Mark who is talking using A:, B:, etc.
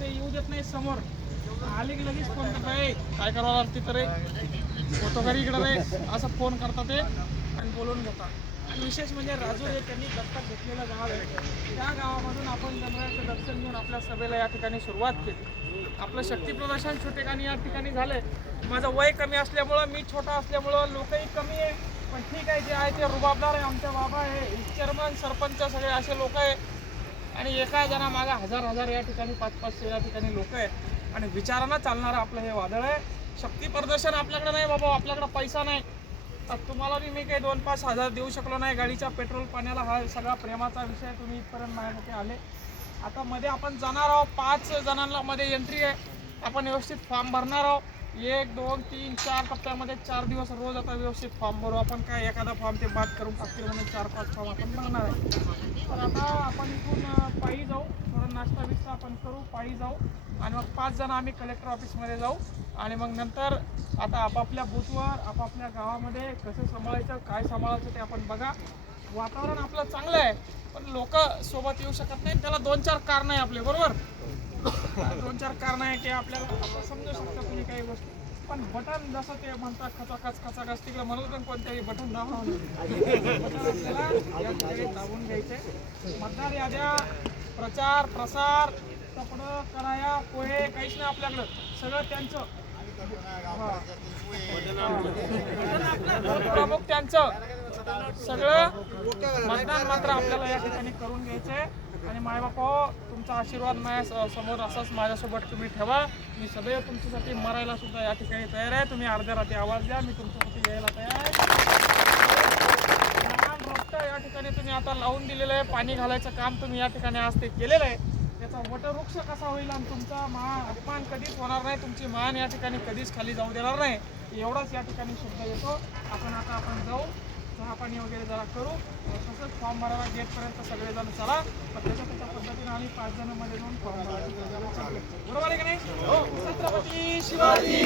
A: ते येऊ देत नाही समोर. आले की लगेच फोन करता काय करावं लागते तर फोटो घरी इकडं रे. असं फोन करतात ते आणि बोलवून घेतात आणि विशेष म्हणजे राजू हे त्यांनी दत्तक घेतलेलं गाव आहे. त्या गावामधून आपण गणरायाचं दर्शन घेऊन आपल्या सभेला या ठिकाणी सुरुवात केली. आपलं शक्तीप्रदर्शन छोटेखानी या ठिकाणी झालंय. माझं वय कमी असल्यामुळं मी छोटा असल्यामुळं लोकही कमी आहे. पण ठीक आहे जे आहे ते रुबाबदार आहे. आमच्या बाबा आहे. चेअरमन सरपंच सगळे असे लोक आहे. आणि एका जणा मागे हजार हजार या ठिकाणी पाच पाचशे या ठिकाणी लोक आहेत. आणि विचारानं चालणारं आपलं हे वादळ आहे. शक्ती प्रदर्शन आपल्याकडे नाही बाबा आपल्याकडे पैसा नाही. तर तुम्हाला बी मी काही दोन पाच हजार देऊ शकलो नाही. गाडीच्या पेट्रोल पाण्याला हा सगळा प्रेमाचा विषय तुम्ही इथपर्यंत माझ्यासाठी आले. आता मध्ये आपण जाणार आहोत. पाच जणांना मध्ये एंट्री आहे. आपण व्यवस्थित फॉर्म भरणार आहोत. एक दोन तीन चार टप्प्यामध्ये चार दिवस रोज आता व्यवस्थित फॉर्म भरू. आपण काय एखादा फॉर्म ते बाद करून टाकतील म्हणून चार पाच फॉर्म आपण भरणार आहे. तर आता आपण इथून पायी जाऊ. थोडं नाश्ता बिस्ता आपण करू पायी जाऊ. आणि मग पाच जण आम्ही कलेक्टर ऑफिसमध्ये जाऊ. आणि मग नंतर आता आपापल्या बूथवर आपापल्या गावामध्ये कसं सांभाळायचं काय सांभाळायचं ते आपण बघा. वातावरण आपलं चांगलं आहे पण लोक सोबत येऊ शकत नाही त्याला दोन चार कारण आहे आपले बरोबर? दोन चार कारण आहे की आपल्याला आपण समजू शकतो गोष्टी पण बटन जसं ते म्हणतात खचाखच खचाखच तिकडे म्हणत कोणत्याही बटन बटन आपल्याला दाबून घ्यायचे. मतदार याद्या प्रचार प्रसार कपडं कराया पोहे काहीच नाही आपल्याकडं. सगळं त्यांचं. प्रमुख त्यांचं. सगळं मतदान मात्र आपल्याला या ठिकाणी करून घ्यायचंय. आणि मायबापा तुमचा आशीर्वाद माझ्यासमोर असाच माझ्यासोबत तुम्ही ठेवा. मी सदैव तुमच्यासाठी मरायला सुद्धा या ठिकाणी तयार आहे. तुम्ही अर्ध्या रात्री आवाज द्या मी तुमच्यासाठी यायला तयार आहे. लहान या ठिकाणी तुम्ही आता लावून दिलेलं आहे. पाणी घालायचं काम तुम्ही या ठिकाणी आज ते केलेलं आहे. त्याचा वटवृक्ष कसा होईल आणि तुमचा मान अपमान कधीच होणार नाही. तुमची मान या ठिकाणी कधीच खाली जाऊ देणार नाही. एवढाच या ठिकाणी शब्द येतो. आपण आता आपण जाऊ. चहा पाणी वगैरे जरा करू. तसंच फॉर्म भरायला गेटपर्यंत सगळेजण चला. पण त्याच्या त्याच्या पद्धतीने आम्ही पाच जणमध्ये जाऊन फॉर्म भरायला बरोबर आहे का नाही? हो. छत्रपती शिवाजी